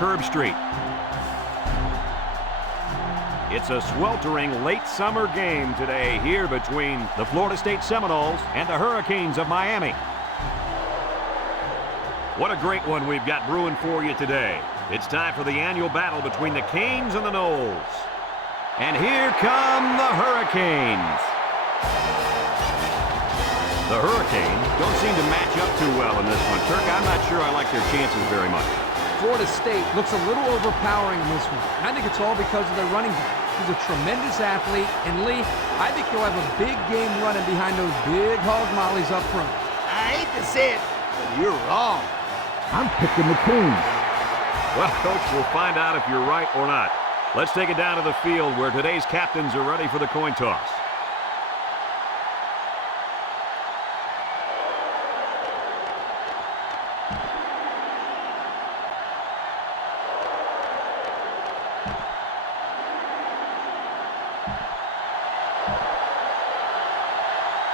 Curb Street. It's a sweltering late summer game today here between the Florida State Seminoles and the Hurricanes of Miami. What a great one we've got brewing for you today. It's time for the annual battle between the Canes and the Noles. And here come the Hurricanes. The Hurricanes don't seem to match up too well in this one. Kirk, I'm not sure I like their chances very much. Florida State looks a little overpowering in this one. I think it's all because of their running back. He's a tremendous athlete, and Lee, I think he'll have a big game running behind those big hog mollies up front. I hate to say it, but you're wrong. I'm picking the Canes. Well, Coach, we'll find out if you're right or not. Let's take it down to the field where today's captains are ready for the coin toss.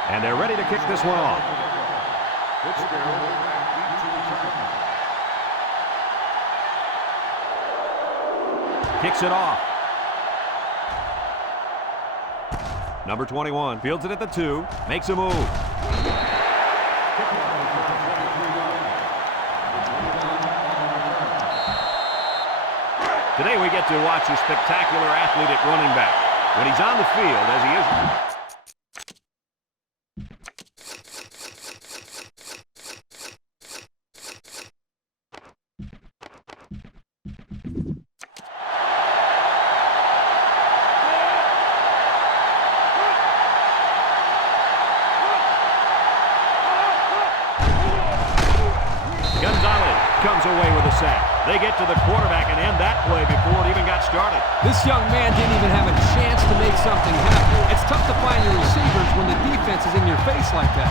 And they're ready to kick this one off. Kicks it off. Number 21 fields it at the 2, makes a move. Today we get to watch a spectacular athlete at running back. When he's on the field, as he is... comes away with a sack. They get to the quarterback and end that play before it even got started. This young man didn't even have a chance to make something happen. It's tough to find your receivers when the defense is in your face like that.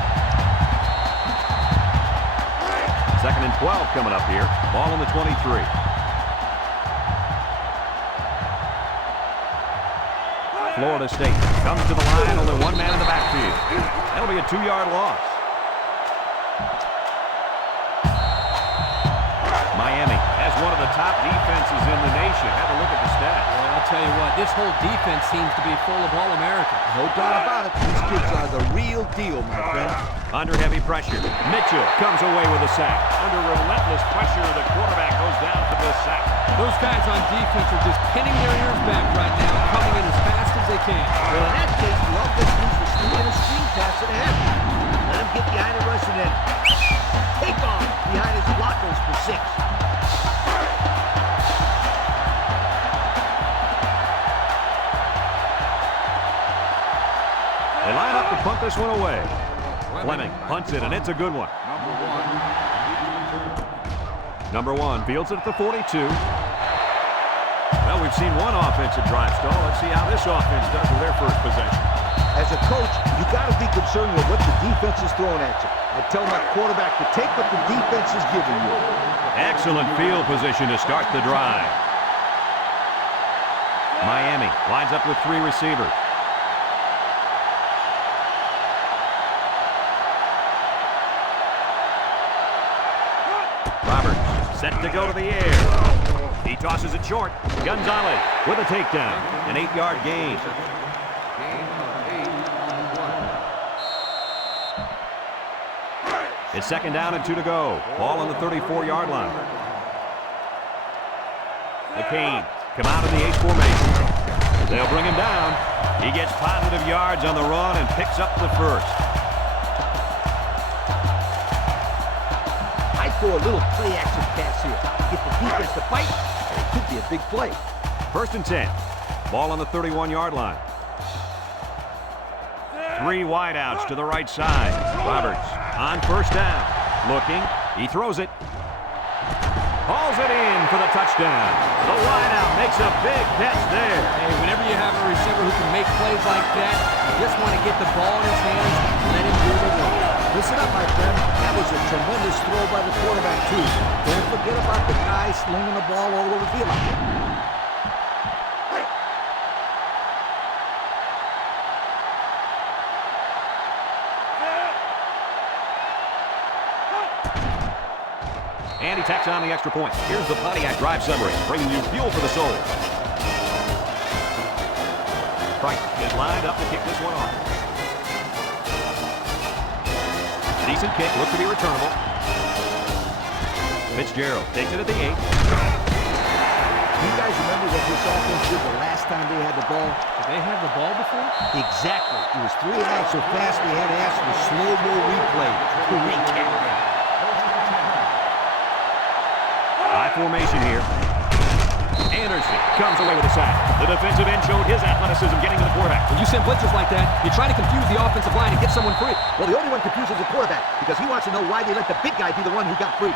2nd and 12 coming up here. Ball on the 23. Florida State comes to the line, only one man in the backfield. That'll be a 2-yard loss. Miami has one of the top defenses in the nation. Have a look at the stats. Well, I'll tell you what, this whole defense seems to be full of All-Americans. No doubt about it. These kids are the real deal, my friend. Under heavy pressure, Mitchell comes away with a sack. Under relentless pressure, the quarterback goes down for the sack. Those guys on defense are just pinning their ears back right now, coming in as fast as they can. Well, in that case, the offense needs to sneak in a screen pass to the half. Let him get behind the rush and then take off behind his blockers for 6. They line up to punt this one away. Fleming punts it, and it's a good one. Number one fields it at the 42. Well, we've seen one offensive drive stall. Let's see how this offense does with their first possession. As a coach, you got to be concerned with what the defense is throwing at you. I tell my quarterback to take what the defense is giving you. Excellent field position to start the drive. Miami lines up with 3 receivers. Set to go to the air. He tosses it short. Gonzalez with a takedown. An 8-yard gain. It's 2nd down and 2 to go. Ball on the 34-yard line. The Canes come out in the H formation. They'll bring him down. He gets positive yards on the run and picks up the first. Throw a little play-action pass here. Get the defense to fight, and it could be a big play. 1st and 10. Ball on the 31-yard line. 3 wideouts to the right side. Roberts on 1st down. Looking. He throws it. Hauls it in for the touchdown. The wideout makes a big catch there. Hey, whenever you have a receiver who can make plays like that, you just want to get the ball in his hands and let him do the work. Listen up, my friend. That was a tremendous throw by the quarterback, too. Don't forget about the guy slinging the ball all over the field. And he tacks on the extra point. Here's the Pontiac Drive summary, bringing you fuel for the soul. Price is lined up to kick this one off. Decent kick, looks to be returnable. Fitzgerald takes it at the 8. Do you guys remember what this offense did the last time they had the ball? Did they have the ball before? Exactly. It was 3 and out so fast they had to ask for slow-mo replay to recap that. High formation here. Anderson comes away with a sack. The defensive end showed his athleticism getting to the quarterback. When you send blitzers like that, you try to confuse the offensive line and get someone free. Well, the only one confused is the quarterback because he wants to know why they let the big guy be the one who got free.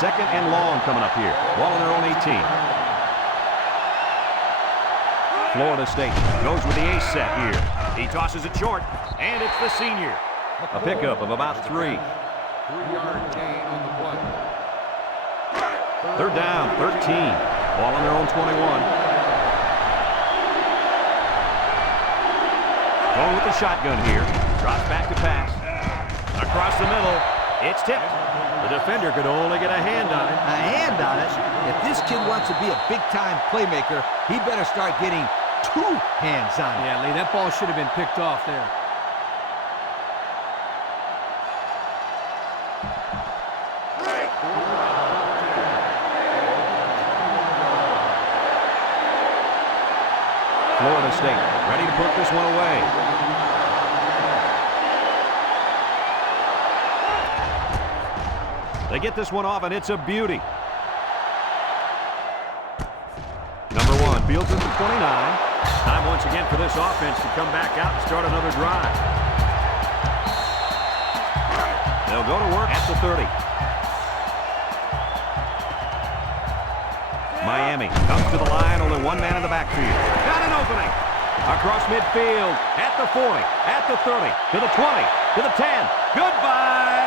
Second and long coming up here. Ball on their own 18. Florida State goes with the ace set here. He tosses it short, and it's the senior. A pickup of about 3. 3-yard gain on the play. Third down, 13. Ball on their own 21. Going with the shotgun here. Drops back to pass. Across the middle. It's tipped. The defender could only get a hand on it. A hand on it? If this kid wants to be a big-time playmaker, he better start getting 2 hands on it. Yeah, Lee, that ball should have been picked off there. Florida State ready to put this one away. They get this one off, and it's a beauty. Number 1 fields it to 29. Time once again for this offense to come back out and start another drive. They'll go to work at the 30. Miami comes to the line, only one man in the backfield. Got an opening. Across midfield, at the 40, at the 30, to the 20, to the 10. Goodbye.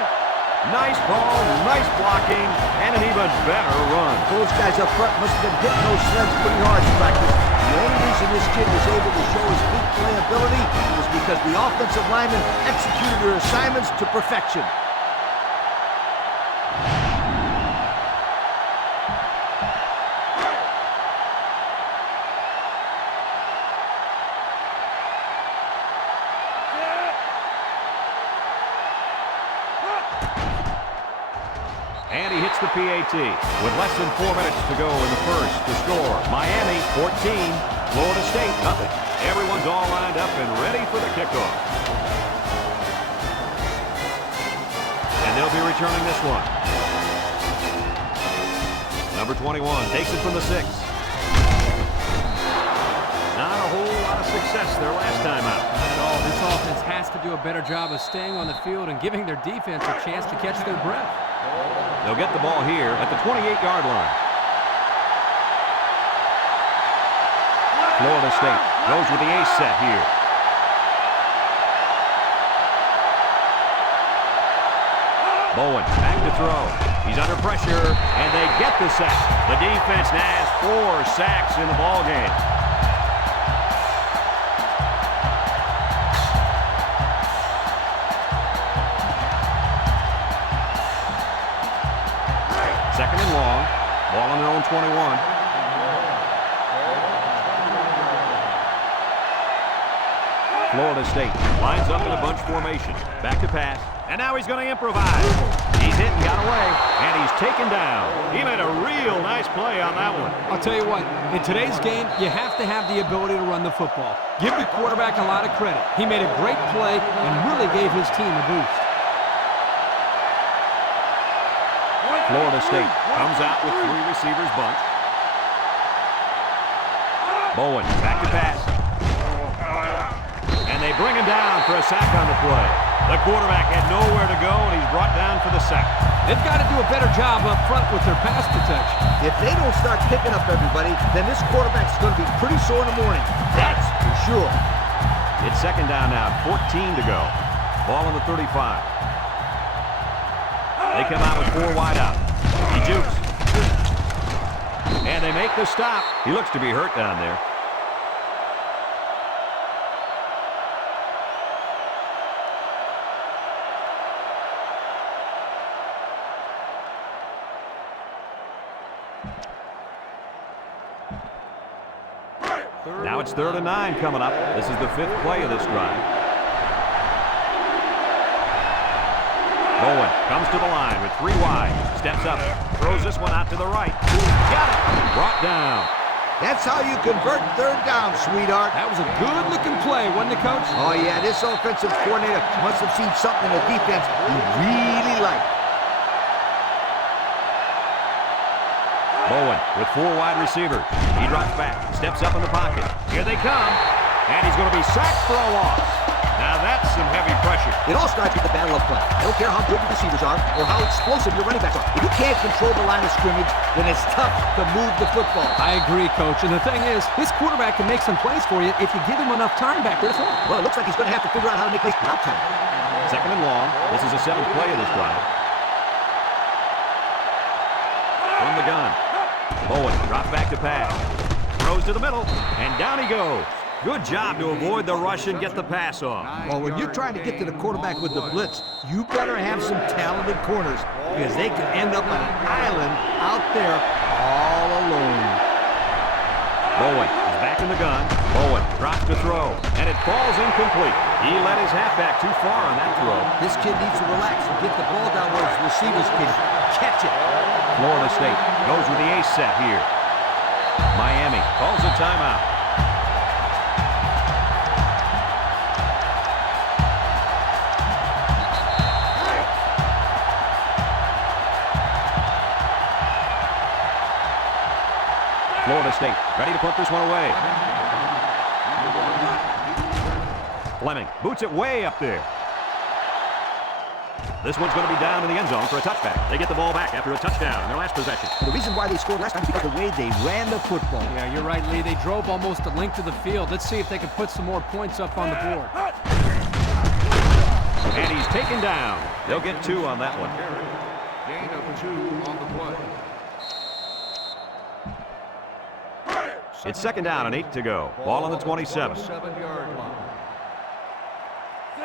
Nice ball, nice blocking, and an even better run. Those guys up front must have been hitting those sleds pretty hard in practice. The only reason this kid was able to show his big playability was because the offensive linemen executed their assignments to perfection. And he hits the PAT with less than 4 minutes to go in the first. The score, Miami 14, Florida State nothing. Everyone's all lined up and ready for the kickoff. And they'll be returning this one. Number 21 takes it from the 6. Not a whole lot of success their last time out. Not at all. This offense has to do a better job of staying on the field and giving their defense a chance to catch their breath. They'll get the ball here at the 28-yard line. Florida State goes with the ace set here. Bowen back to throw. He's under pressure, and they get the sack. The defense has 4 sacks in the ballgame. Second and long. Ball on their own 21. Florida State lines up in a bunch formation. Back to pass. And now he's going to improvise. He's hit and got away. And he's taken down. He made a real nice play on that one. I'll tell you what, in today's game, you have to have the ability to run the football. Give the quarterback a lot of credit. He made a great play and really gave his team a boost. Florida State comes out with 3 receivers bunt. Bowen back to pass. And they bring him down for a sack on the play. The quarterback had nowhere to go, and he's brought down for the sack. They've got to do a better job up front with their pass protection. If they don't start picking up everybody, then this quarterback's going to be pretty sore in the morning. That's for sure. It's second down now, 14 to go. Ball on the 35. They come out with 4 wide out. He jukes. And they make the stop. He looks to be hurt down there. Now it's 3rd and 9 coming up. This is the 5th play of this drive. Bowen comes to the line with 3 wide. Steps up, throws this one out to the right. Got it! Brought down. That's how you convert 3rd down, sweetheart. That was a good-looking play, wasn't it, Coach? Oh, yeah, this offensive coordinator must have seen something in the defense he really liked. Bowen with 4 wide receivers. He drops back, steps up in the pocket. Here they come, and he's going to be sacked for a loss. Now that's some heavy pressure. It all starts with the battle up front. I don't care how good your receivers are or how explosive your running backs are. If you can't control the line of scrimmage, then it's tough to move the football. I agree, Coach. And the thing is, this quarterback can make some plays for you if you give him enough time back there to throw. Well, it looks like he's going to have to figure out how to make plays without time. 2nd and long. This is the 7th play of this drive. From the gun. Bowen drops back to pass. Throws to the middle, and down he goes. Good job to avoid the rush and get the pass off. Well, when you're trying to get to the quarterback with the blitz, you better have some talented corners because they can end up on an island out there all alone. Bowen is back in the gun. Bowen drops to throw, and it falls incomplete. He let his halfback too far on that throw. This kid needs to relax and get the ball down where his receivers can catch it. Florida State goes with the ace set here. Miami calls a timeout. Florida State ready to put this one away. Fleming boots it way up there. This one's going to be down in the end zone for a touchback. They get the ball back after a touchdown in their last possession. The reason why they scored last time is because of the way they ran the football. Yeah, you're right, Lee. They drove almost a length of the field. Let's see if they can put some more points up on the board. And he's taken down. They'll get 2 on that one. Gain of 2 on the play. It's 2nd down and 8 to go. Ball on the 27. 7-yard line.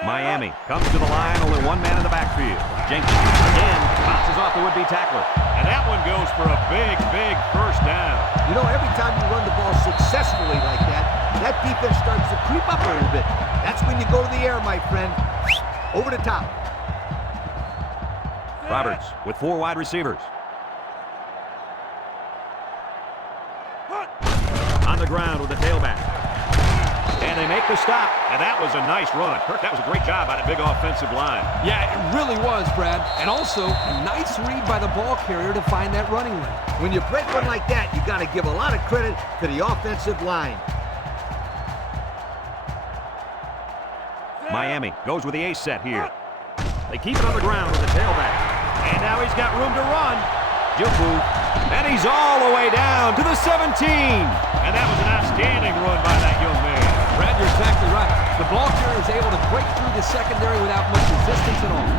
Miami comes to the line, only 1 man in the backfield. Jenkins again bounces off the would-be tackler. And that one goes for a big, big 1st down. You know, every time you run the ball successfully like that, that defense starts to creep up a little bit. That's when you go to the air, my friend. Over the top. Roberts with 4 wide receivers. On the ground with the tailback. And they make the stop, and that was a nice run. Kirk, that was a great job by that big offensive line. Yeah, it really was, Brad. And also, a nice read by the ball carrier to find that running lane. When you break one like that, you got to give a lot of credit to the offensive line. Miami goes with the ace set here. They keep it on the ground with the tailback. And now he's got room to run. Jufu. And he's all the way down to the 17. And that was an outstanding run by that young man. Brad, you're exactly right. The ball carrier is able to break through the secondary without much resistance at all.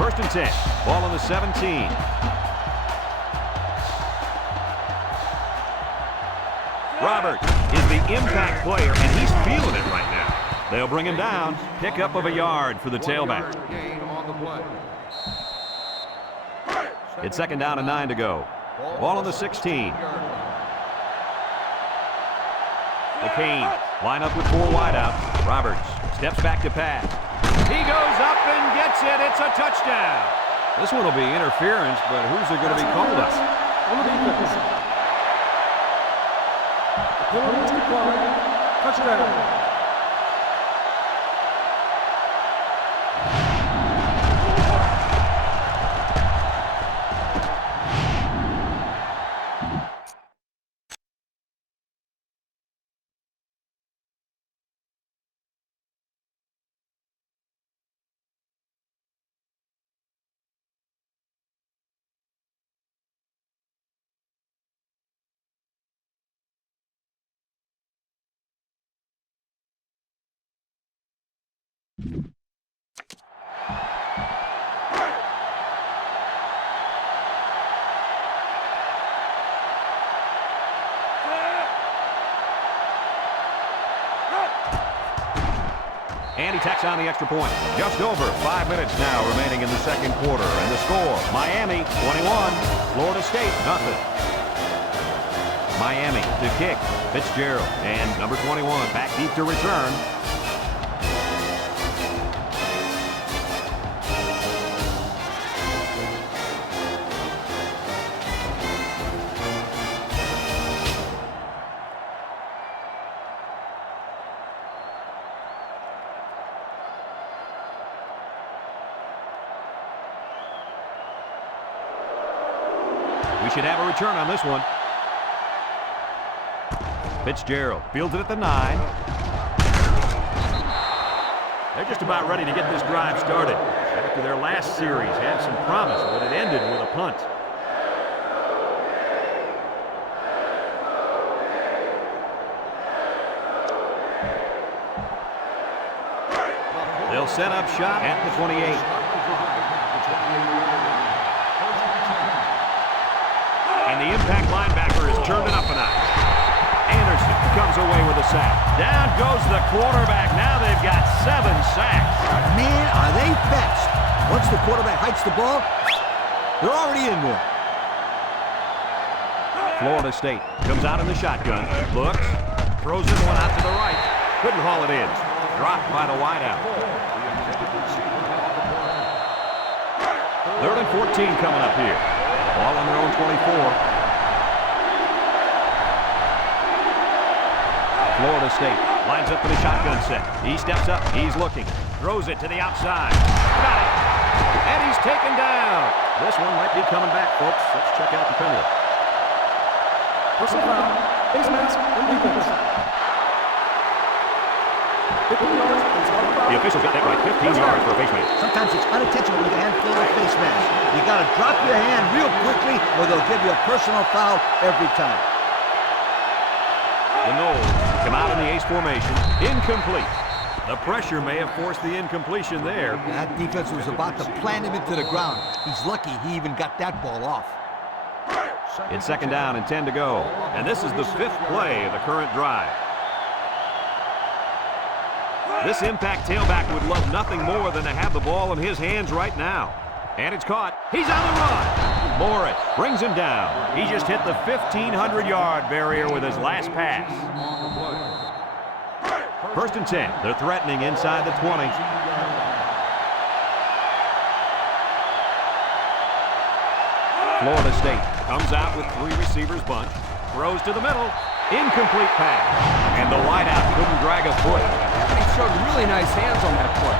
1st and 10. Ball on the 17. Roberts is the impact player, and he's feeling it right now. They'll bring him down. Pickup of a yard for the tailback. Gain on the play. It's 2nd down and 9 to go. Ball on the 16. The Canes line up with 4 wideouts. Roberts steps back to pass. He goes up and gets it. It's a touchdown. This one will be interference, but who's it going to be called up? Touchdown. And he tacks on the extra point. Just over 5 minutes now remaining in the 2nd quarter. And the score, Miami 21, Florida State nothing. Miami to kick. Fitzgerald and number 21 back deep to return. We should have a return on this one. Fitzgerald fields it at the 9. They're just about ready to get this drive started. After their last series had some promise, but it ended with a punt. They'll set up shop at the 28. And the impact linebacker has turned it up a notch. Anderson comes away with a sack. Down goes the quarterback. Now they've got 7 sacks. Man, are they fast. Once the quarterback hikes the ball, they're already in there. Florida State comes out in the shotgun. Looks. Throws in one out to the right. Couldn't haul it in. Dropped by the wideout. 3rd and 14 coming up here. Ball on their own 24. Florida State lines up for the shotgun set. He steps up. He's looking. Throws it to the outside. Got it. And he's taken down. This one might be coming back, folks. Let's check out the penalty. Personal foul. Face mask and defense. 15 yards. The officials got that right. 15 yards for a face mask. Sometimes it's unintentional with a handful of face masks. You got to drop your hand real quickly or they'll give you a personal foul every time. The Noles come out in the ace formation. Incomplete. The pressure may have forced the incompletion there. That defense was about to plant him into the ground. He's lucky he even got that ball off. It's 2nd down and 10 to go. And this is the 5th play of the current drive. This impact tailback would love nothing more than to have the ball in his hands right now. And it's caught. He's on the run. Morris brings him down. He just hit the 1,500-yard barrier with his last pass. 1st and 10. They're threatening inside the 20. Florida State comes out with 3 receivers bunch. Throws to the middle. Incomplete pass. And the wideout couldn't drag a foot. He showed really nice hands on that play.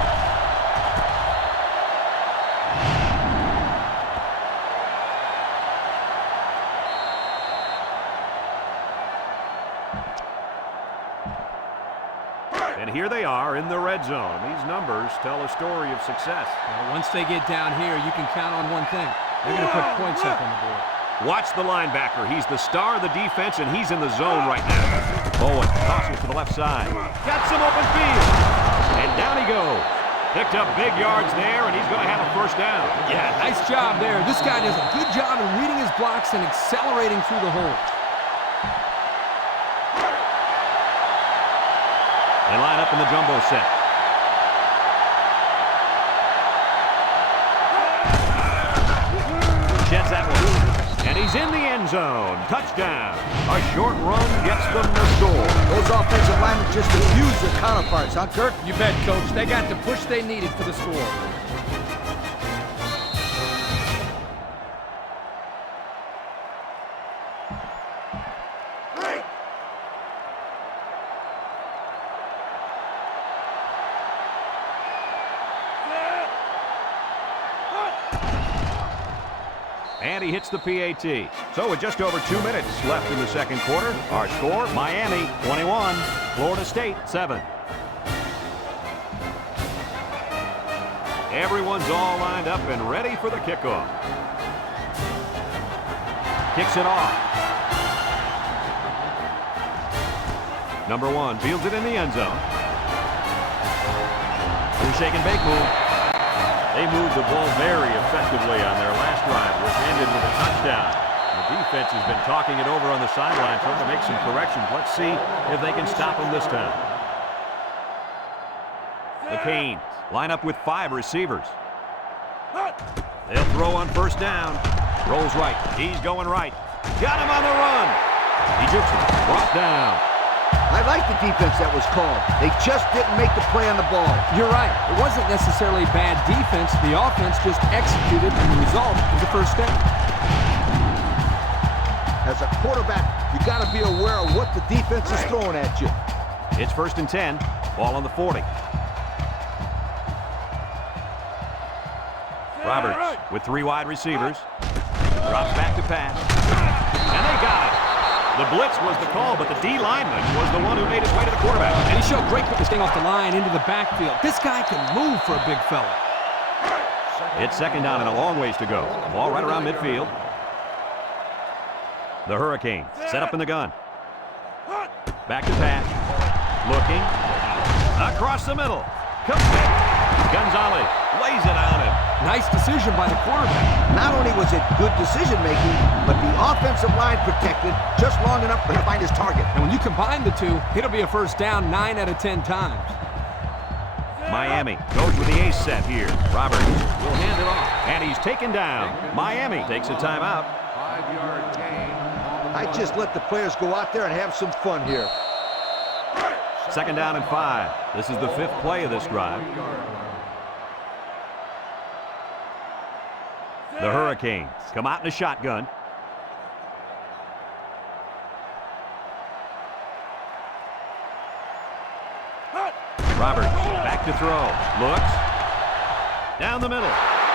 And here they are in the red zone. These numbers tell a story of success. Well, once they get down here, you can count on one thing. They're going to put points up on the board. Watch the linebacker. He's the star of the defense, and he's in the zone right now. Bowen tosses to the left side. Got some open field. And down he goes. Picked up big yards there, and he's going to have a 1st down. Yeah, nice job there. This guy does a good job of reading his blocks and accelerating through the holes. They line up in the jumbo set. Sheds that one. And he's in the end zone. Touchdown. A short run gets them the score. Those offensive linemen just abuse their counterparts, huh, Kurt? You bet, Coach. They got the push they needed for the score. And he hits the PAT. So with just over 2 minutes left in the 2nd quarter, our score, Miami 21, Florida State 7. Everyone's all lined up and ready for the kickoff. Kicks it off. Number 1 fields it in the end zone. Shake and bake move. They moved the ball very effectively on their last drive, which ended with a touchdown. The defense has been talking it over on the sideline, trying to make some corrections. Let's see if they can stop them this time. The Canes line up with 5 receivers. They'll throw on 1st down. Rolls right. He's going right. Got him on the run. He jukes it. Brought down. I like the defense that was called. They just didn't make the play on the ball. You're right. It wasn't necessarily bad defense. The offense just executed, and the result was a first down. As a quarterback, you got to be aware of what the defense is throwing at you. It's 1st and 10. Ball on the 40. Roberts with 3 wide receivers. Drops back to pass. And they got it. The blitz was the call, but the D lineman was the one who made his way to the quarterback. And he showed great quickness staying off the line into the backfield. This guy can move for a big fella. It's 2nd down and a long ways to go. Ball right around midfield. The Hurricanes set up in the gun. Back to pass. Looking. Across the middle. Gonzalez lays it on him. Nice decision by the quarterback. Not only was it good decision-making, but the offensive line protected just long enough for him to find his target. And when you combine the two, it'll be a first down 9 out of 10 times. Miami goes with the ace set here. Roberts will hand it off. And he's taken down. Miami takes a timeout. 5-yard gain on the I play. just let the players go out there and have some fun here. 2nd down and 5. This is the 5th play of this drive. The Hurricanes come out in a shotgun. Roberts back to throw. Looks. Down the middle.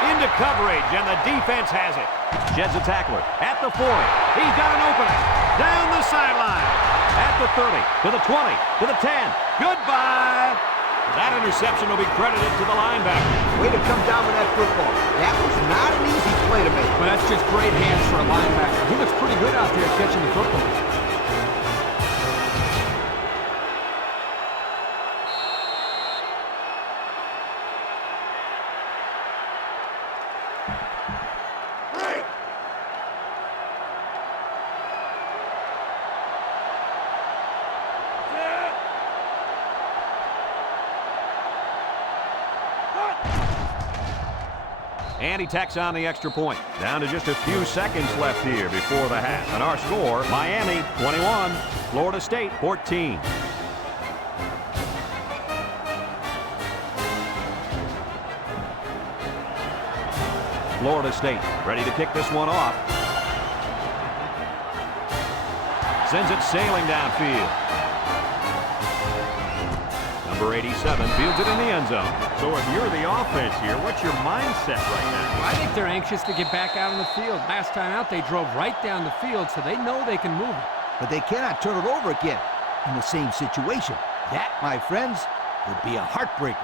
Into coverage, and the defense has it. Sheds a tackler at the 40. He's got an opening. Down the sideline. At the 30, to the 20, to the 10. Goodbye. That interception will be credited to the linebacker. Way to come down with that football. That was not an easy play to make. But that's just great hands for a linebacker. He looks pretty good out there catching the football. And he tacks on the extra point. Down to just a few seconds left here before the half. And our score, Miami 21, Florida State 14. Florida State ready to kick this one off. Sends it sailing downfield. Number 87 fields it in the end zone. So if you're the offense here, what's your mindset right now? I think they're anxious to get back out on the field. Last time out, they drove right down the field, so they know they can move it. But they cannot turn it over again in the same situation. That, my friends, would be a heartbreaker.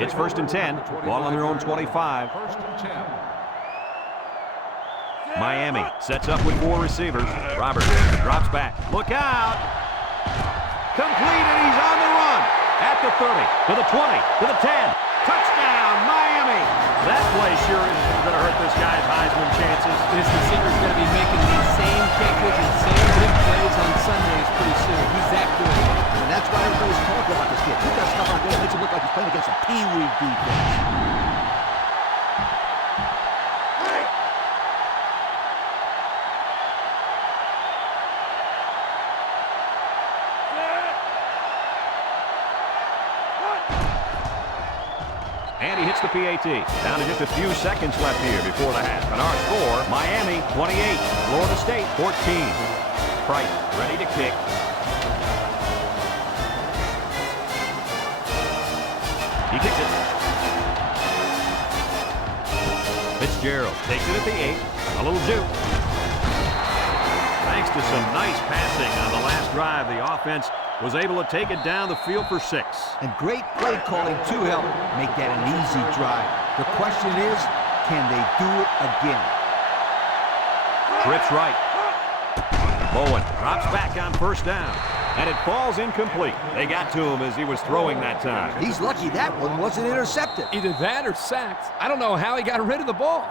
It's 1st and 10. Ball on their own 25. 1st and 10. Miami sets up with 4 receivers. Roberts drops back. Look out. Complete, and he's on the run. At the 30, to the 20, to the 10. Touchdown, Miami. That play sure is going to hurt this guy's Heisman chances. This receiver's going to be making these same catches and same big plays on Sundays pretty soon. He's that good. And that's why everybody's talking about this kid. He does stuff like that. It makes him look like he's playing against a pee-wee defense. And he hits the PAT. Down to just a few seconds left here before the half. And our score, Miami 28, Florida State 14. Price ready to kick. He kicks it. Fitzgerald takes it at the 8. A little juke. Thanks to some nice passing on the last drive, the offense was able to take it down the field for 6. And great play calling to help make that an easy drive. The question is, can they do it again? Trips right. Bowen drops back on 1st down. And it falls incomplete. They got to him as he was throwing that time. He's lucky that one wasn't intercepted. Either that or sacked. I don't know how he got rid of the ball.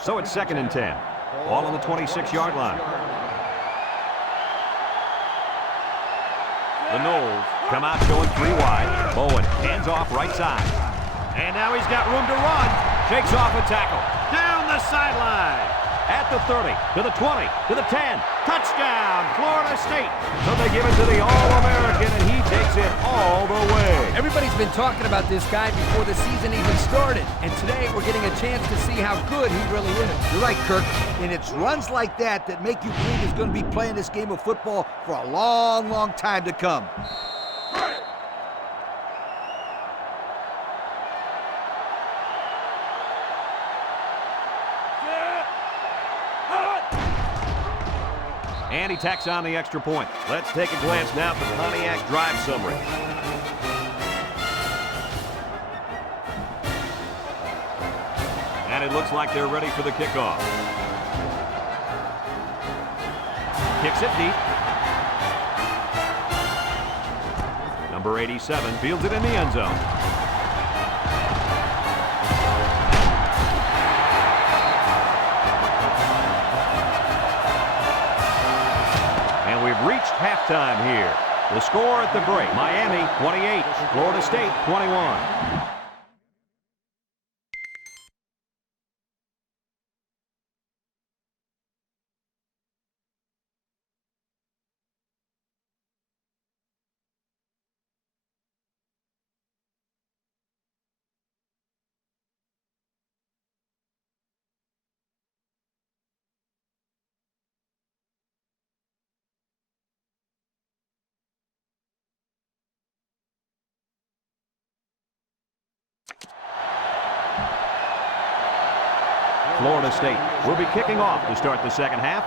So it's 2nd and 10. Ball on the 26-yard line. The Knowles come out showing 3 wide. Bowen hands off right side. And now he's got room to run. Shakes off a tackle. Down the sideline. At the 30, to the 20, to the 10. Touchdown, Florida State. So they give it to the All-American, and he takes it all the way. Everybody's been talking about this guy before the season even started. And today we're getting a chance to see how good he really is. You're right, Kirk. And it's runs like that that make you believe he's going to be playing this game of football for a long, long time to come. And he tacks on the extra point. Let's take a glance now at the Pontiac drive summary. And it looks like they're ready for the kickoff. Kicks it deep. Number 87 fields it in the end zone. We've reached halftime here. The score at the break, Miami 28, Florida State 21. Florida State will be kicking off to start the second half.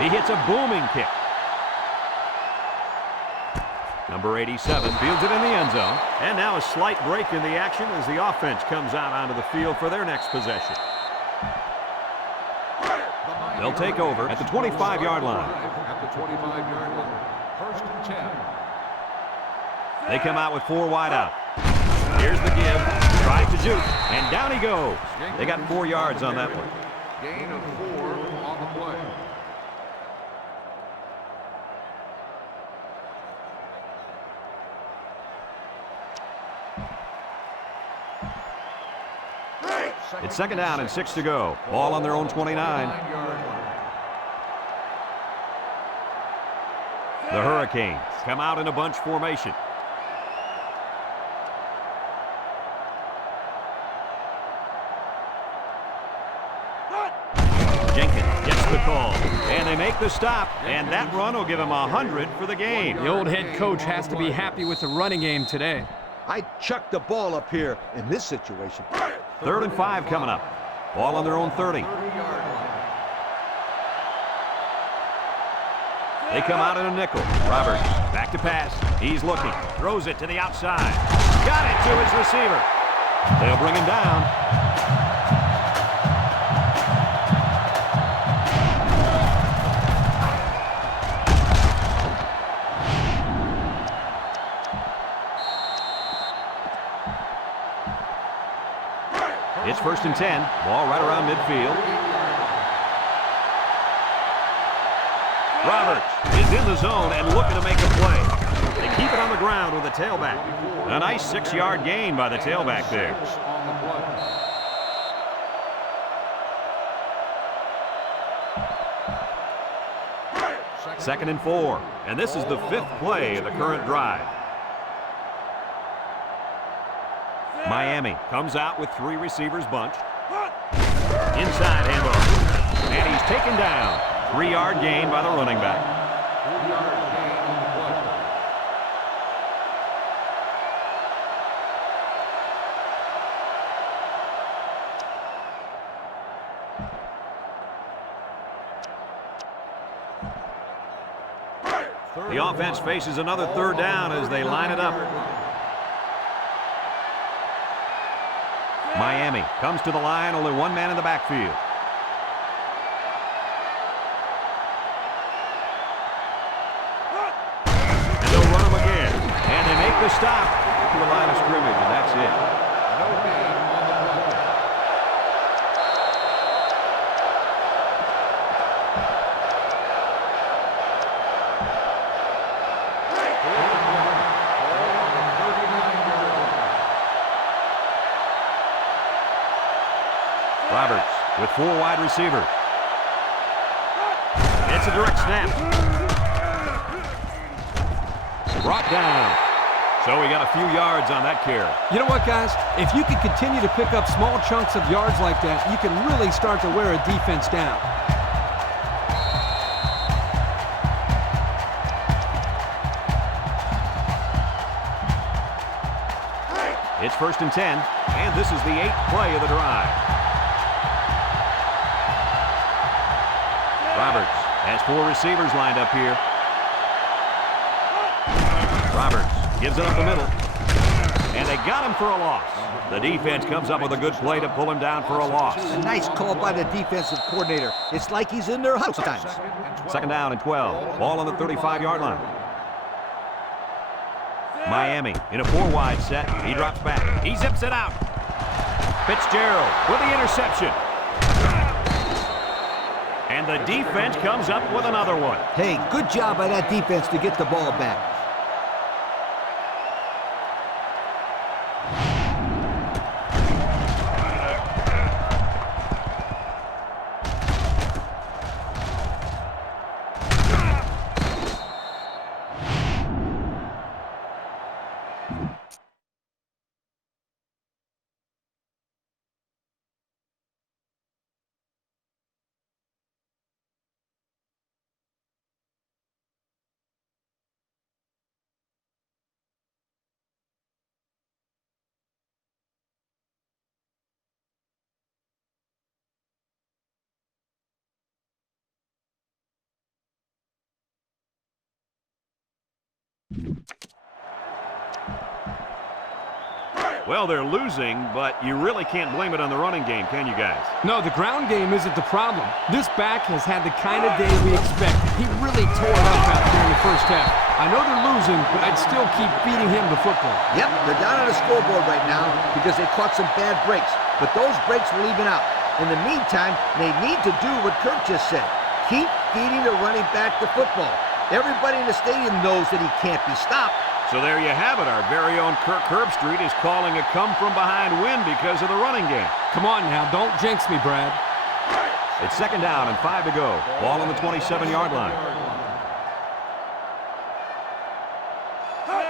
He hits a booming kick. Number 87 fields it in the end zone. And now a slight break in the action as the offense comes out onto the field for their next possession. They'll take over at the 25-yard line. At the 25-yard line. First and 10. They come out with 4 wide out. Here's the give. Tries to juke, and down he goes. They got 4 yards on that one. Gain of 4 on the play. It's second down and 6 to go. Ball on their own 29. The Hurricanes come out in a bunch formation. The call, and they make the stop, and that run will give him 100 for the game. The old head coach has to be happy with the running game today. I chucked the ball up here in this situation. 3rd and 5 coming up. Ball on their own 30. They come out in a nickel. Roberts back to pass. He's looking. Throws it to the outside. Got it to his receiver. They'll bring him down. It's 1st and 10. Ball right around midfield. Roberts is in the zone and looking to make a play. They keep it on the ground with a tailback. A nice 6-yard gain by the tailback there. Second and 4. And this is the 5th play of the current drive. Miami comes out with 3 receivers bunched. Inside handoff. And he's taken down. 3-yard gain by the running back. 3-yard gain on the play. The offense faces another 3rd down as they line it up. Miami comes to the line, only 1 man in the backfield. And they'll run him again. And they make the stop to the line of scrimmage, and that's it. Roberts with 4 wide receivers. It's a direct snap. Brought down. So we got a few yards on that carry. You know what, guys? If you can continue to pick up small chunks of yards like that, you can really start to wear a defense down. It's 1st and 10, and this is the 8th play of the drive. Roberts has 4 receivers lined up here. Roberts gives it up the middle. And they got him for a loss. The defense comes up with a good play to pull him down for a loss. A nice call by the defensive coordinator. It's like he's in their house times. 2nd down and 12. Ball on the 35-yard line. Miami in a 4-wide set. He drops back. He zips it out. Fitzgerald with the interception. And the defense comes up with another one. Hey, good job by that defense to get the ball back. Well, they're losing, but you really can't blame it on the running game, can you guys? No, the ground game isn't the problem. This back has had the kind of day we expected. He really tore it up out there in the first half. I know they're losing, but I'd still keep feeding him the football. Yep, they're down on the scoreboard right now because they caught some bad breaks. But those breaks will even out. In the meantime, they need to do what Kirk just said. Keep feeding the running back the football. Everybody in the stadium knows that he can't be stopped. So there you have it. Our very own Kirk Herbstreit is calling a come-from-behind win because of the running game. Come on now, don't jinx me, Brad. It's 2nd down and 5 to go. Ball on the 27-yard line.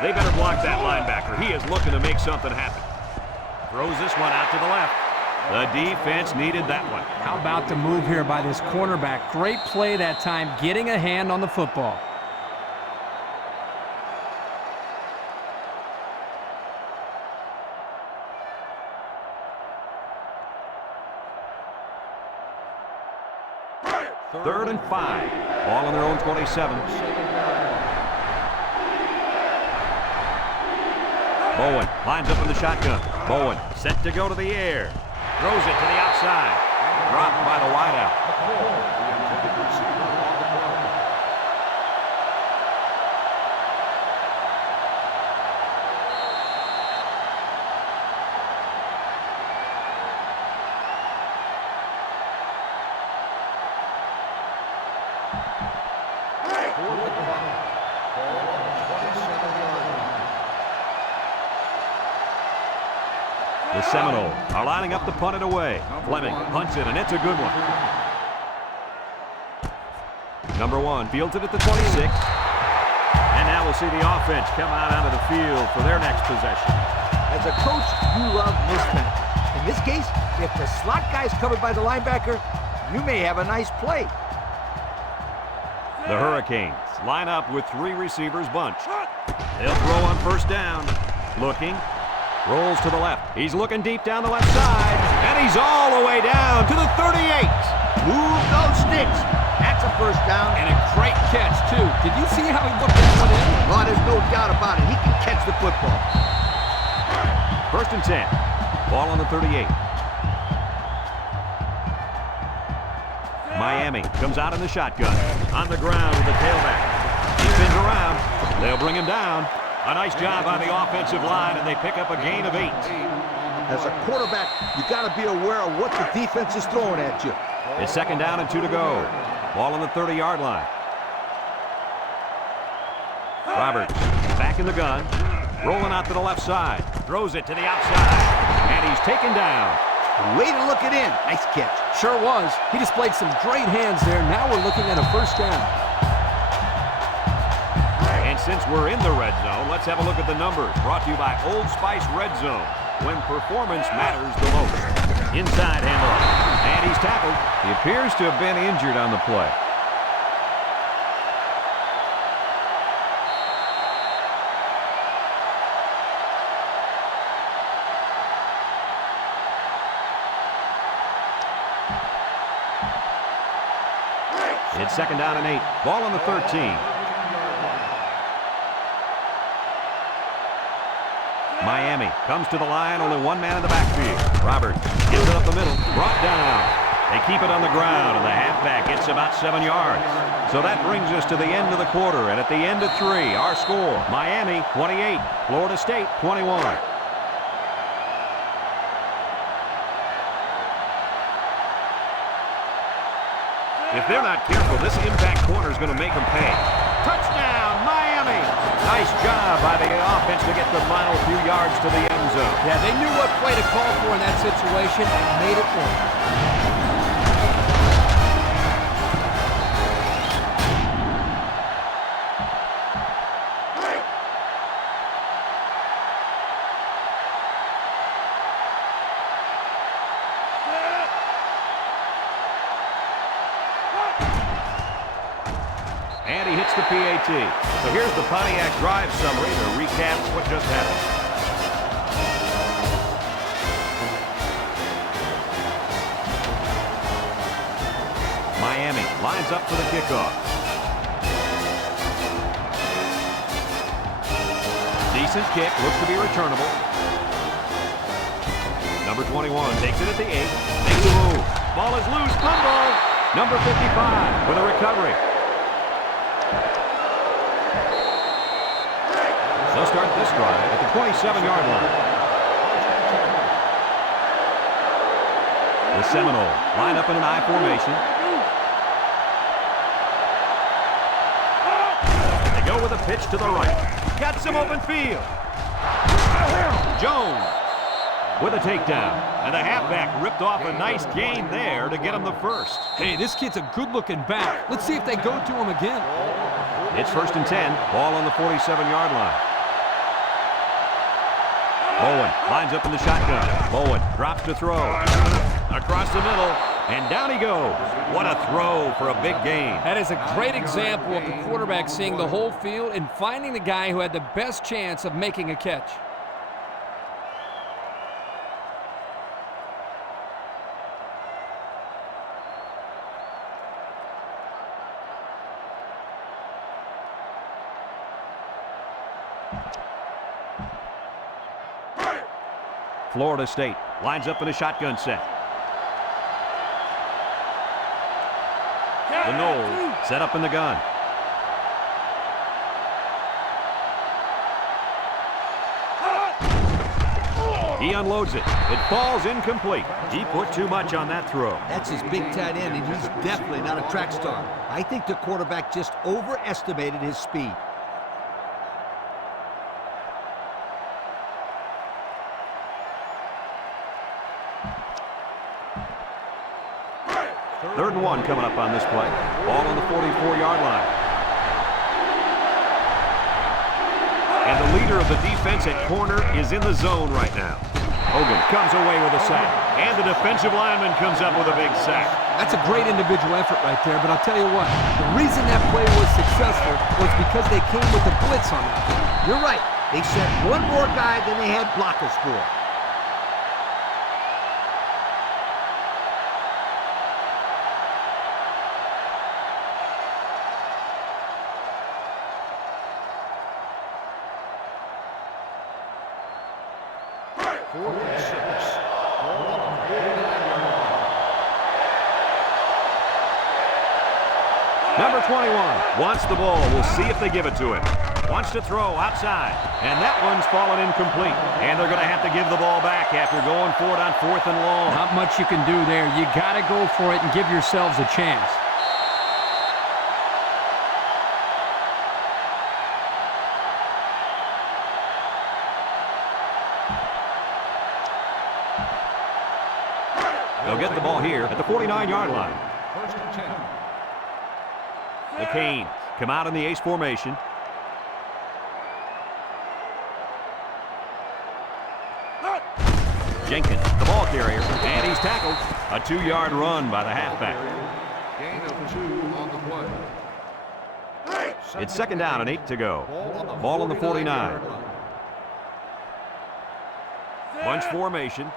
They better block that linebacker. He is looking to make something happen. Throws this one out to the left. The defense needed that one. How about the move here by this cornerback? Great play that time, getting a hand on the football. Third and 5. Ball on their own 27. Bowen lines up in the shotgun. Bowen set to go to the air. Throws it to the outside. Dropped by the wideout. The Seminoles are lining up to punt it away. Fleming punts it, and it's a good one. Number 1 fields it at the 26. And now we'll see the offense come out onto the field for their next possession. As a coach, you love mismatch. In this case, if the slot guy's covered by the linebacker, you may have a nice play. The Hurricanes line up with 3 receivers bunched. They'll throw on 1st down. Looking. Rolls to the left. He's looking deep down the left side. And he's all the way down to the 38. Move those sticks. That's a 1st down. And a great catch, too. Did you see how he looked that one in? Well, there's no doubt about it. He can catch the football. 1st and 10. Ball on the 38. Miami comes out in the shotgun. On the ground with the tailback. He spins around. They'll bring him down. A nice job on the offensive line, and they pick up a gain of 8. As a quarterback, you got to be aware of what the defense is throwing at you. It's 2nd down and 2 to go. Ball on the 30-yard line. Roberts back in the gun. Rolling out to the left side. Throws it to the outside. And he's taken down. Way to look it in. Nice catch. Sure was. He displayed some great hands there. Now we're looking at a first down. And since we're in the red zone, let's have a look at the numbers. Brought to you by Old Spice Red Zone, when performance matters the most. Inside handoff. And he's tackled. He appears to have been injured on the play. It's second down and 8. Ball on the 13. Miami comes to the line. Only one man in the backfield. Roberts gives it up the middle. Brought down. They keep it on the ground, and the halfback gets about 7 yards. So that brings us to the end of the quarter. And at the end of 3, our score, Miami 28, Florida State 21. If they're not careful, this impact corner is going to make them pay. Touchdown, Miami! Nice job by the offense to get the final few yards to the end zone. Yeah, they knew what play to call for in that situation and made it work. And he hits the PAT. So here's the Pontiac drive summary to recap what just happened. Miami lines up for the kickoff. Decent kick, looks to be returnable. Number 21 takes it at the 8. Makes a move. Ball is loose, fumble. Number 55 with a recovery. They'll start this drive at the 27-yard line. The Seminoles line up in an I formation. They go with a pitch to the right. Got some open field. Jones with a takedown. And the halfback ripped off a nice gain there to get him the first. Hey, this kid's a good-looking back. Let's see if they go to him again. It's first and 10. Ball on the 47-yard line. Bowen lines up in the shotgun. Bowen drops to throw. Across the middle, and down he goes. What a throw for a big gain. That is a great example of the quarterback seeing the whole field and finding the guy who had the best chance of making a catch. Florida State lines up in a shotgun set. The Noles set up in the gun. He unloads it. It falls incomplete. He put too much on that throw. That's his big tight end, and he's definitely not a track star. I think the quarterback just overestimated his speed. Third and 1 coming up on this play. Ball on the 44-yard line. And the leader of the defense at corner is in the zone right now. Hogan comes away with a sack. And the defensive lineman comes up with a big sack. That's a great individual effort right there, but I'll tell you what, the reason that play was successful was because they came with the blitz on that. You're right. They sent one more guy than they had blockers for. Number 21 wants the ball. We'll see if they give it to him. Wants to throw outside. And that one's fallen incomplete. And they're going to have to give the ball back after going for it on 4th and long. Not much you can do there. You got to go for it and give yourselves a chance. They'll get the ball here at the 49-yard line. First and 10. The Canes come out in the ace formation. Jenkins, the ball carrier, and he's tackled. A 2-yard run by the halfback. Gain of 2 on the play. It's second down and 8 to go. Ball on the 49. Bunch formation.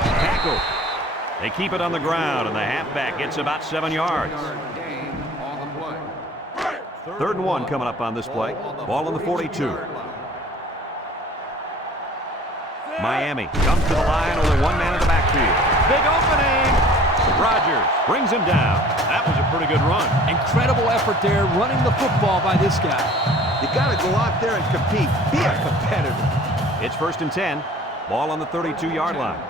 Tackle. They keep it on the ground, and the halfback gets about 7 yards. Gain on the play. Third and 1 coming up on this play. Ball on the 42. Miami comes to the line with one man in the backfield. Big opening. Rodgers brings him down. That was a pretty good run. Incredible effort there running the football by this guy. You got to go out there and compete. Be a competitor. It's first and 10. Ball on the 32-yard line.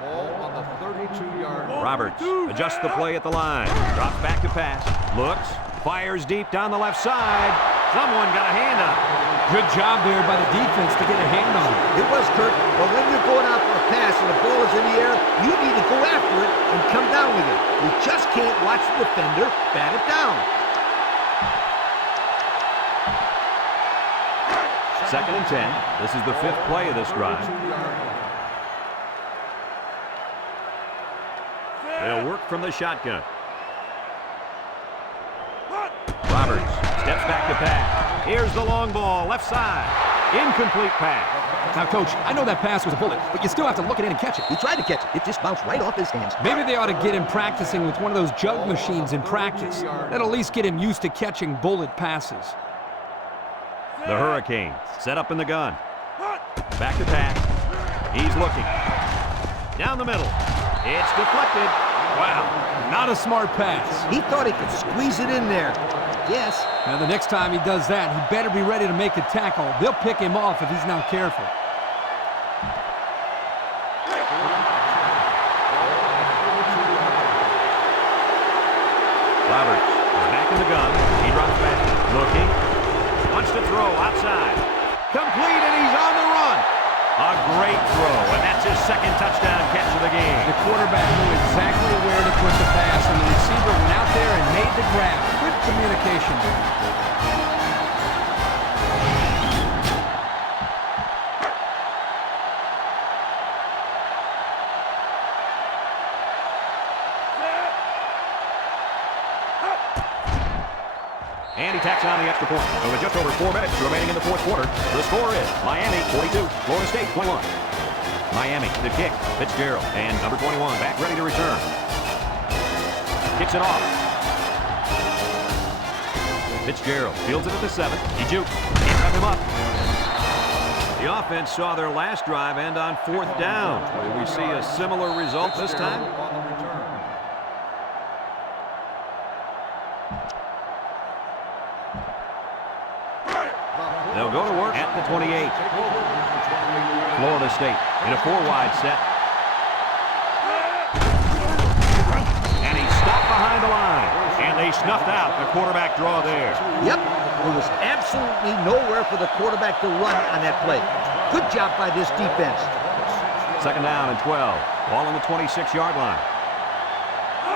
Ball on the 32-yard line. Roberts adjusts the play at the line. Drops back to pass. Looks. Fires deep down the left side. Someone got a hand on it. Good job there by the defense to get a hand on it. It was, Kurt, but when you're going out for a pass and the ball is in the air, you need to go after it and come down with it. You just can't watch the defender bat it down. Second and 10. This is the 5th play of this drive. They'll work from the shotgun. Roberts steps back to pass. Here's the long ball, left side. Incomplete pass. Now, Coach, I know that pass was a bullet, but you still have to look at it and catch it. He tried to catch it. It just bounced right off his hands. Maybe they ought to get him practicing with one of those jug machines in practice. That'll at least get him used to catching bullet passes. The Hurricanes set up in the gun. Back to pass. He's looking. Down the middle. It's deflected. Wow. Not a smart pass. He thought he could squeeze it in there. Yes. Now, the next time he does that, he better be ready to make a tackle. They'll pick him off if he's not careful. Roberts is back in the gun. He drops back. Looking. Wants to throw outside. Complete, and he's on the run. A great throw, and that's his second touchdown catch of the game. The quarterback knew exactly where to put the pass, and the receiver went out there and made the grab. Good communication there. And he tacks on the extra point. So with just over 4 minutes remaining in the fourth quarter, the score is Miami 42, Florida State 21. Miami, the kick, Fitzgerald, and number 21 back ready to return. Kicks it off. Fitzgerald fields it at the 7. He jukes. Can't cut him up. The offense saw their last drive end on 4th down. Will we see a similar result this time? They'll go to work at the 28. Florida State in a 4-wide set. And he stopped behind the line. And they snuffed out the quarterback draw there. Yep. There was absolutely nowhere for the quarterback to run on that play. Good job by this defense. Second down and 12. Ball on the 26-yard line.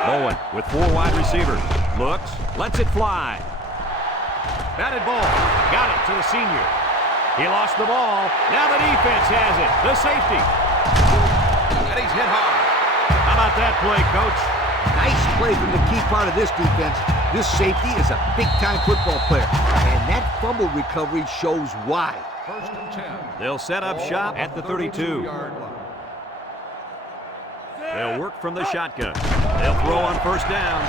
Bowen with 4 wide receivers. Looks, lets it fly. Batted ball. Got it to the senior. He lost the ball. Now the defense has it. The safety. And he's hit hard. How about that play, Coach? Nice play from the key part of this defense. This safety is a big-time football player. And that fumble recovery shows why. First and 10. They'll set up shop at the 32. They'll work from the shotgun. They'll throw on first down.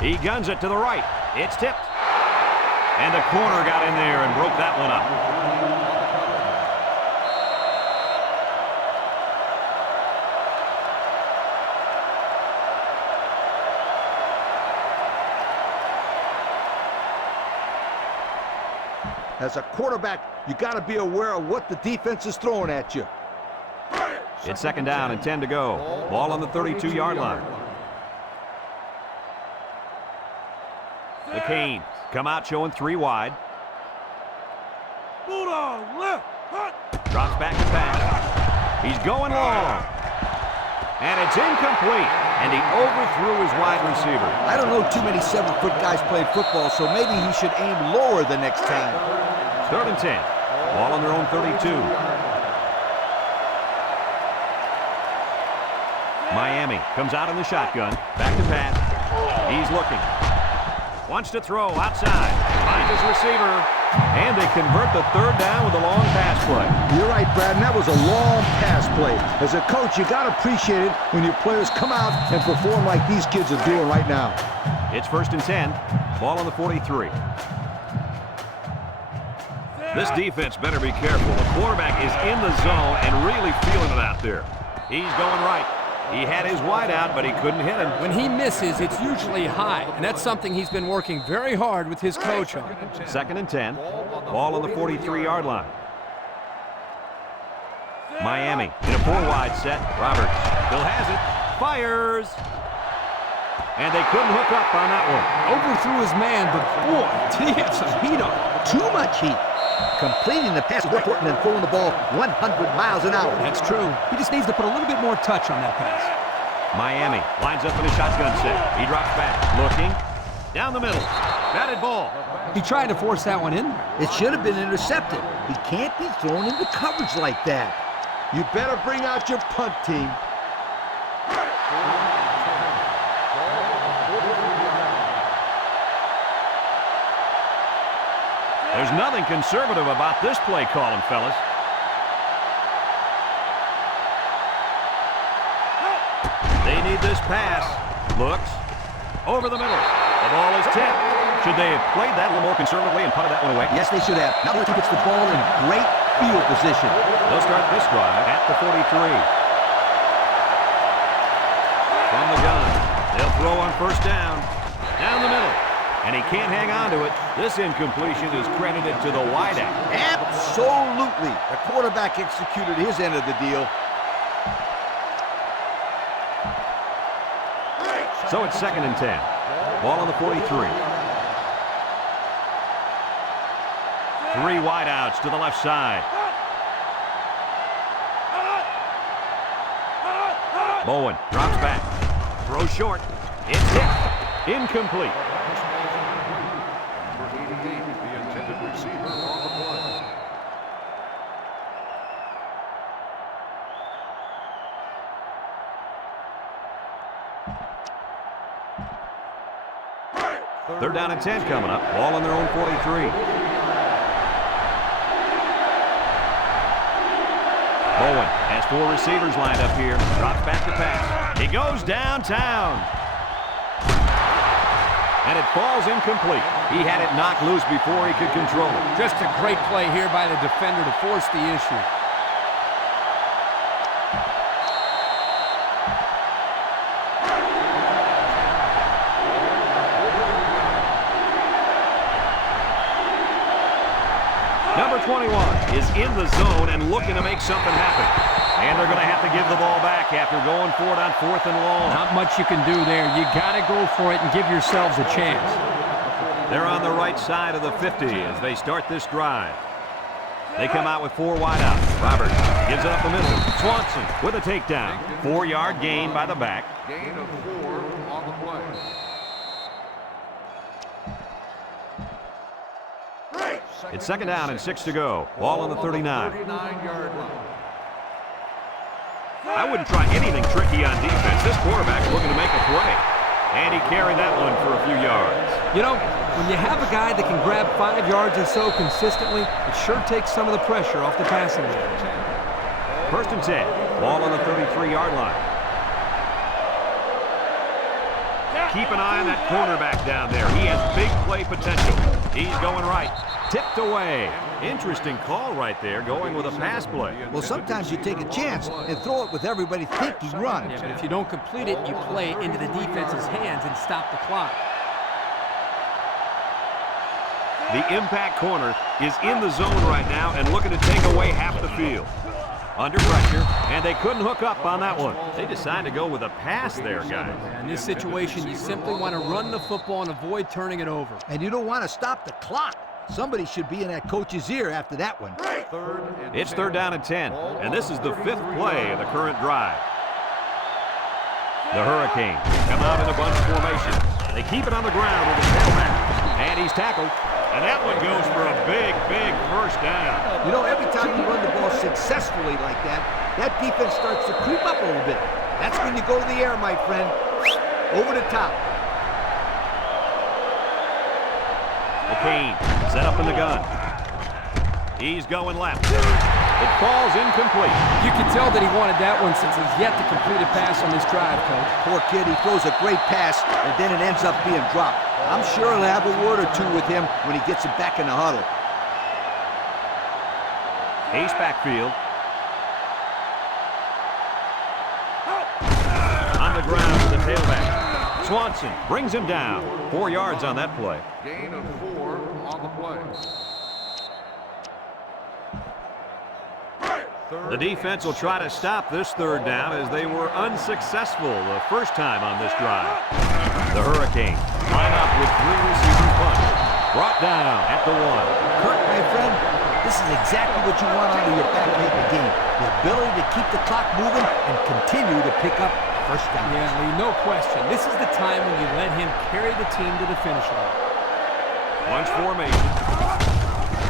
He guns it to the right. It's tipped. And the corner got in there and broke that one up. As a quarterback, you got to be aware of what the defense is throwing at you. It's second down and 10 to go. Ball on the 32-yard line. The Canes come out showing 3 wide. Drops back to pass. He's going long. And it's incomplete. And he overthrew his wide receiver. I don't know too many 7-foot guys playing football, so maybe he should aim lower the next time. 3rd and 10. Ball on their own 32. Miami comes out in the shotgun. Back to pass. He's looking. Wants to throw outside. Finds his receiver. And they convert the 3rd down with a long pass play. You're right, Brad, and that was a long pass play. As a coach, you got to appreciate it when your players come out and perform like these kids are doing right now. It's 1st and 10. Ball on the 43. This defense better be careful. The quarterback is in the zone and really feeling it out there. He's going right. He had his wide out, but he couldn't hit him. When he misses, it's usually high, and that's something he's been working very hard with his coach on. 2nd and 10. Ball on the 43-yard line. Miami in a 4-wide set. Roberts still has it. Fires. And they couldn't hook up on that one. Overthrew his man, but boy, did he have some heat on him. Too much heat. Completing the pass is more important than throwing the ball 100 miles an hour. That's true. He just needs to put a little bit more touch on that pass. Miami lines up in a shotgun set. He drops back. Looking. Down the middle. Batted ball. He tried to force that one in there. It should have been intercepted. He can't be thrown into coverage like that. You better bring out your punt team. There's nothing conservative about this play calling, fellas. They need this pass. Looks. Over the middle. The ball is tipped. Should they have played that a little more conservatively and punted that one away? Yes, they should have. Now he gets the ball in great field position. They'll start this drive at the 43. From the gun. They'll throw on 1st down. Down the middle. And he can't hang on to it. This incompletion is credited to the wideout. Absolutely. The quarterback executed his end of the deal. So it's 2nd and 10. Ball on the 43. 3 wideouts to the left side. Bowen drops back. Throws short. It's hit. Incomplete. The intended receiver on the play. They're down at 10 coming up. Ball on their own 43. Bowen has 4 receivers lined up here. Drops back to pass. He goes downtown. And it falls incomplete. He had it knocked loose before he could control it. Just a great play here by the defender to force the issue. Number 21 is in the zone and looking to make something happen. And they're going to have to give the ball back after going for it on 4th and long. Not much you can do there. You got to go for it and give yourselves a chance. They're on the right side of the 50 as they start this drive. They come out with 4 wideouts. Roberts gives it up the middle. Swanson with a takedown. 4-yard gain by the back. Gain of 4 on the play. It's 2nd down and 6 to go. Ball on the 39. 39-yard line. I wouldn't try anything tricky on defense. This quarterback's looking to make a play. And he carried that one for a few yards. You know, when you have a guy that can grab 5 yards or so consistently, it sure takes some of the pressure off the passing game. 1st and 10. Ball on the 33-yard line. Keep an eye on that cornerback down there. He has big play potential. He's going right. Tipped away. Interesting call right there, going with a pass play. Well, sometimes you take a chance and throw it with everybody thinking run. Yeah, but if you don't complete it, you play it into the defense's hands and stop the clock. The impact corner is in the zone right now and looking to take away half the field. Under pressure, and they couldn't hook up on that one. They decided to go with a pass there, guys. In this situation, you simply want to run the football and avoid turning it over. And you don't want to stop the clock. Somebody should be in that coach's ear after that one. It's 3rd down and 10, and this is the 5th play of the current drive. The Hurricanes come out in a bunch formation. They keep it on the ground with the tailback, and he's tackled. And that one goes for a big, big first down. You know, every time you run the ball successfully like that, that defense starts to creep up a little bit. That's when you go to the air, my friend. Over the top. McCain set up in the gun. He's going left. It falls incomplete. You can tell that he wanted that one since he's yet to complete a pass on this drive, Coach. Poor kid, he throws a great pass, and then it ends up being dropped. I'm sure he'll have a word or two with him when he gets it back in the huddle. Ace backfield. On the ground to the tailback. Swanson brings him down. 4 yards on that play. Gain of 4 on the play. The defense will try to stop this 3rd down as they were unsuccessful the first time on this drive. The Hurricanes line up with 3 receivers bunch. Brought down at the 1. Kirk, my friend, this is exactly what you want out of your back late in the game. The ability to keep the clock moving and continue to pick up first down. Yeah, Lee, no question. This is the time when you let him carry the team to the finish line. Bunch formation.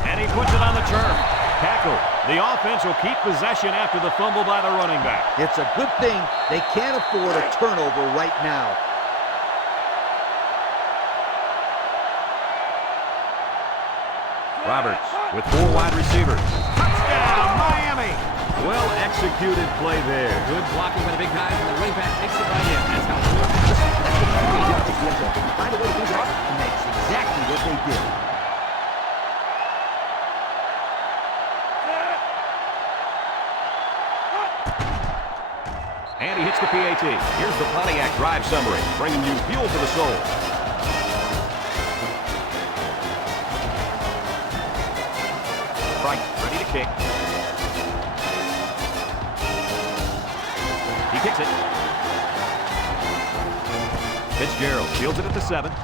And he puts it on the turf. Tackle. The offense will keep possession after the fumble by the running back. It's a good thing they can't afford a turnover right now. Roberts with 4 wide receivers. Touchdown, Miami! Well executed play there. Good blocking by the big guys, and the running back takes it right in. That's how it works. Find a way to do that, and that's exactly what they did. And he hits the PAT. Here's the Pontiac drive summary, bringing you fuel for the soul. Right, ready to kick. He kicks it. Fitzgerald fields it at the 7. A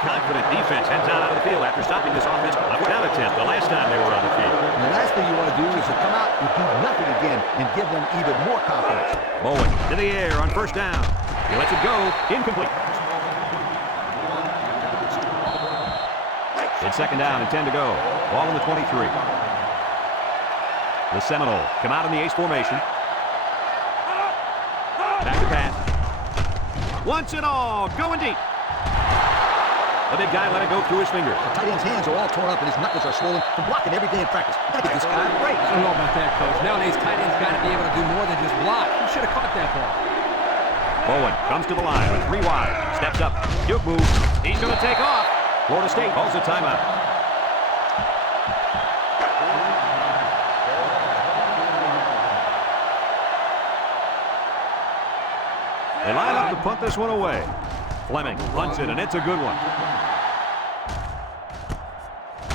confident defense heads out of the field after stopping this offense on a down attempt the last time they were on the field. And the last thing you want to do is to come out and do nothing again and give them even more confidence. Bowen to the air on 1st down. He lets it go. Incomplete. It's 2nd down and 10 to go. Ball in the 23. The Seminoles come out in the ace formation. Back to pass. Once and all, going deep. The big guy let it go through his fingers. The tight end's hands are all torn up and his knuckles are swollen from blocking every day in practice. Gotta give this guy a break. I don't know about that, Coach. Nowadays, tight ends got to be able to do more than just block. He should have caught that ball. Bowen comes to the line with 3 wide. Steps up. Duke move. He's going to take off. Florida State calls a timeout. They line up to punt this one away. Fleming punts it, and it's a good one.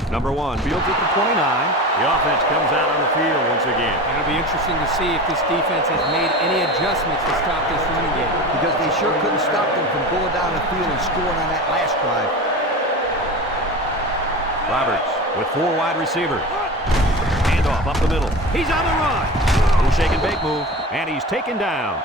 Number 1 fields it to 29. The offense comes out on the field once again. It'll be interesting to see if this defense has made any adjustments to stop this running game. Because they sure couldn't stop them from going down the field and scoring on that last drive. Roberts with 4 wide receivers. Handoff up the middle. He's on the run. Little shake and bake move, and he's taken down.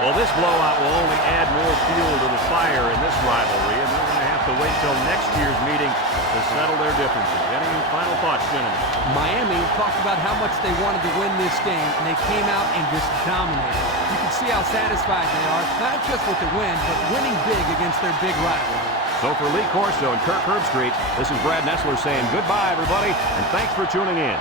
Well, this blowout will only add more fuel to the fire in this rivalry, and they're going to have to wait till next year's meeting to settle their differences. Any final thoughts, gentlemen? Miami talked about how much they wanted to win this game, and they came out and just dominated. You can see how satisfied they are, not just with the win, but winning big against their big rival. So for Lee Corso and Kirk Herbstreit, this is Brad Nessler saying goodbye, everybody, and thanks for tuning in.